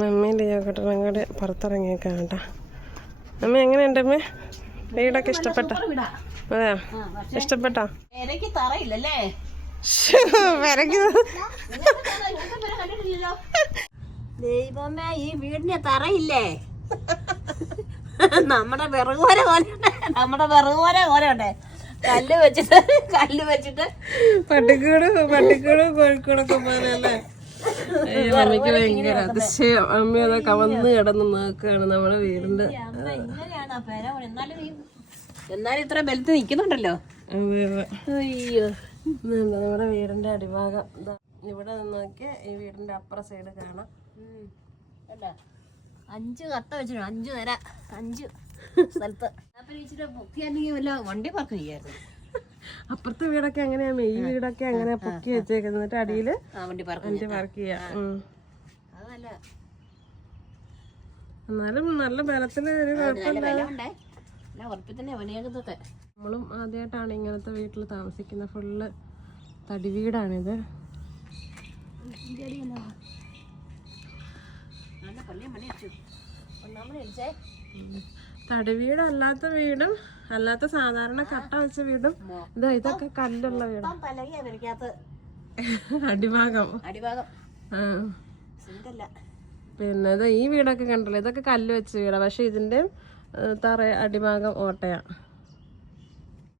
Mummy ലിയോക്കട്ടനും കൂടെ പുറത്തിറങ്ങിയേക്കാം കേട്ടോ. അമ്മ എങ്ങനെയുണ്ട് അമ്മ വീടൊക്കെ ഇഷ്ടപ്പെട്ട? അതെയോ? ഇഷ്ടപ്പെട്ടോ? തറയില്ലല്ലേ? ദൈവമേ ഈ വീടിന് തറയില്ലേ? നമ്മുടെ വിറകുവര പോലെ നമ്മുടെ വിറകുവര പോലെ ഉണ്ടേ കല്ല് വെച്ചിട്ട് കല്ല് വെച്ചിട്ട്. പട്ടിക്കൂട് പട്ടിക്കൂട് കോഴിക്കൂടൊക്കെ പോലെ അയ്യോ, മമ്മിക്ക് ഭയങ്കര അതിശയം. അമ്മ അതൊക്കെ കവന്ന് കിടന്ന് നോക്കുകയാണ് നമ്മുടെ വീടിന്റെ. എന്നാലും ഇത്ര ബലത്ത് നിക്കുന്നുണ്ടല്ലോ. അതെ, അതെ. അയ്യോ. നമ്മുടെ വീടിന്റെ അടിഭാഗം? ദാ ഇവിടെ നിന്ന് നോക്കിയാൽ ഈ വീടിന്റെ അപ്പുറ സൈഡ് കാണാം. അഞ്ച് കട്ട വെച്ചിട്ടുണ്ട്. അഞ്ച് നേരം അഞ്ച് സ്ഥലത്ത്. അപ്പൊ വണ്ടി പറഞ്ഞു ചെയ്യായിരുന്നു. അപ്പുറത്തെ വീടൊക്കെ അങ്ങനെയാ. ഈ വീടൊക്കെ അങ്ങനെ പൊക്കി വെച്ചേക്കുന്നത്. എന്നിട്ട് അടിയിൽ ആ വണ്ടി പാർക്ക് ചെയ്യാം. എന്നാലും നല്ല ബലത്തിൽ ഒരു കുഴപ്പമില്ല. നമ്മളും ആദ്യമായിട്ടാണ് ഇങ്ങനത്തെ വീട്ടിൽ താമസിക്കുന്നത് ഫുള്ള് തടി വീടാണിത്. ഒന്നാമത് അടിച്ചേ തടി അല്ലാത്ത വീടും അല്ലാത്ത സാധാരണ കട്ട വെച്ച വീടും. ഇതാ ഇതൊക്കെ കല്ലുള്ള വീട്. അടിഭാഗം. അടിഭാഗം. പിന്നെ ഇത് ഈ വീടൊക്കെ കണ്ടല്ലോ? ഇതൊക്കെ കല്ല് വെച്ച വീടാ. പക്ഷെ ഇതിന്റെ തറ അടിഭാഗം ഓട്ടയാ.